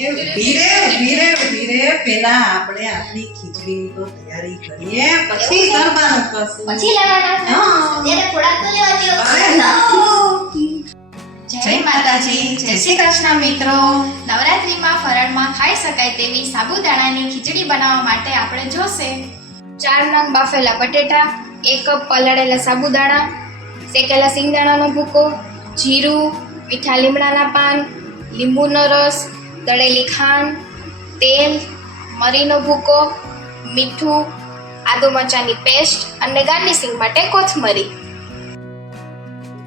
ધીરે ધીરે ધીરે પેલા આપણે આપણી ખીચડીની તો તૈયારી કરીએ પછી કરવાનું કશું પછી લેવાના? હા. અત્યારે થોડાક તો લેવા દ્યો. અરે. જય માતાજી જય શ્રી કૃષ્ણ મિત્રો. નવરાત્રીમાં ફરણમાં ખાઈ શકાય તેવી સાબુદાણાની ખીચડી બનાવવા માટે આપણે જોશે. ચાર નંગ બાફેલા બટેટા એક કપ પલાળેલા સાબુદાણા શેકેલા સિંગદાણાનો ભૂકો જીરું મીઠા લીમડાના પાન લીંબુનો રસ તળેલી ખાંડ, તેલ, મરીનો ભૂકો, મીઠું, આદુ મરચાંની પેસ્ટ અને ગાર્નિશિંગ માટે કોથમરી.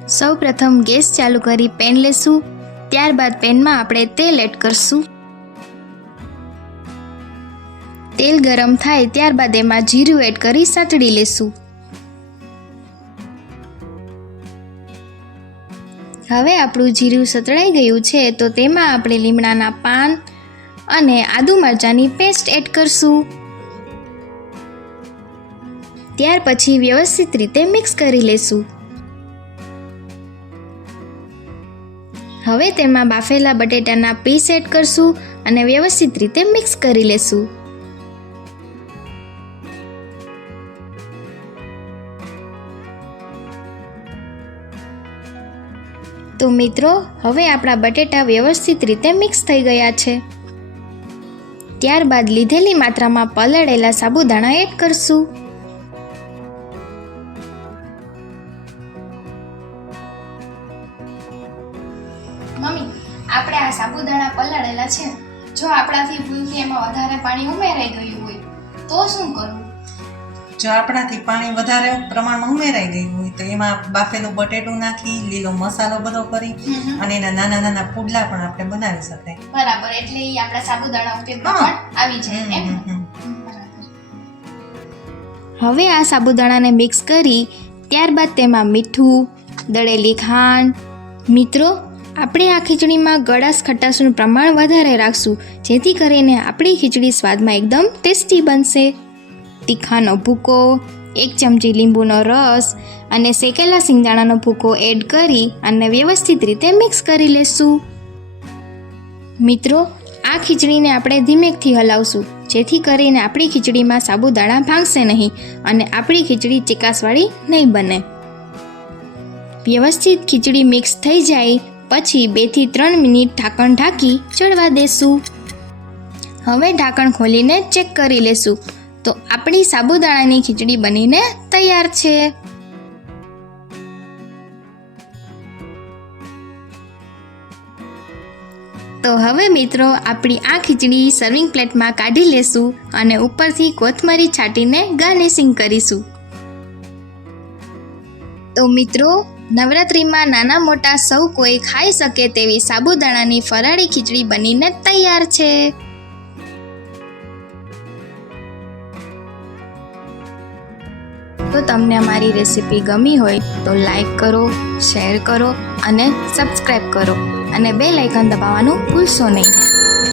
સૌ પ્રથમ ગેસ ચાલુ કરી પેન લેશું. ત્યારબાદ પેનમાં આપણે તેલ એડ કરશું. તેલ ગરમ થાય ત્યારબાદ એમાં જીરું એડ કરી સાતડી લેશું. હવે આપણું જીરું સતળાઈ ગયું છે, તો તેમાં આપણે લીમડાના પાન અને આદુ મરચાંની પેસ્ટ એડ કરશું. ત્યાર પછી વ્યવસ્થિત રીતે મિક્સ કરી લેશું. હવે તેમાં બાફેલા બટેટાના પીસ એડ કરશું અને વ્યવસ્થિત રીતે મિક્સ કરી લેશું. તો મિત્રો, હવે આપણા બટેટા વ્યવસ્થિત રીતે મિક્સ થઈ ગયા છે. ત્યારબાદ લીધેલી માત્રામાં પલળેલા સાબુદાણા એડ કરશું. મમ્મી, આપણે આ સાબુદાણા પલાળેલા છે. જો આપણાથી ભૂલથી એમાં વધારે પાણી ઉમેરાઈ ગયું હોય, તો શું કરવું? જો આપણાથી પાણી વધારે પ્રમાણમાં ઉમેરાઈ ગયું હોય તો એમાં બાફેલું બટેટું નાખી લીલો મસાલો બધો કરી અને એના નાના નાના પુડલા પણ આપણે બનાવી શકાય. બરાબર એટલે એ આપણા સાબુદાણા ઉપયોગમાં પણ આવી જાય એમ. હવે આ સાબુદાણાને મિક્સ કરી ત્યારબાદ તેમાં મીઠું દળેલી ખાંડ મિત્રો આપણે આ ખીચડીમાં ગળાશ ખટાશનું પ્રમાણ વધારે રાખશું જેથી કરીને આપણી ખીચડી સ્વાદમાં એકદમ ટેસ્ટી બનશે. તીખાનો ભૂકો, એક ચમચી લીંબુનો રસ અને શેકેલા સિંગદાણાનો ભૂકો એડ કરી અને વ્યવસ્થિત રીતે મિક્સ કરી લેશું. મિત્રો, આ ખીચડીને આપણે ધીમેકથી હલાવશું, જેથી કરીને આપણી ખીચડીમાં સાબુદાણા ભાંગશે નહીં અને આપણી ખીચડી ચિકાસવાળી નહીં બને. વ્યવસ્થિત ખીચડી મિક્સ થઈ જાય, પછી બેથી ત્રણ મિનિટ ઢાંકણ ઢાંકી ચડવા દેશું. હવે ઢાંકણ ખોલીને ચેક કરી લેશું. તો આપણી સાબુદાણાની ખીચડી બનીને તૈયાર છે. તો હવે મિત્રો આપણી આ ખીચડી સર્વિંગ પ્લેટમાં કાઢી લેશું અને ઉપરથી કોથમરી છાંટીને ગાર્નિશિંગ કરીશું. તો મિત્રો, નવરાત્રિમાં નાના મોટા સૌ કોઈ ખાઈ શકે તેવી સાબુદાણાની ફરાળી ખીચડી બનીને તૈયાર છે. તો તમને અમારી રેસીપી ગમી હોય તો લાઈક કરો, શેર કરો અને સબસ્ક્રાઈબ કરો. અને બે લાઇકન દબાવવાનું ભૂલશો નહીં.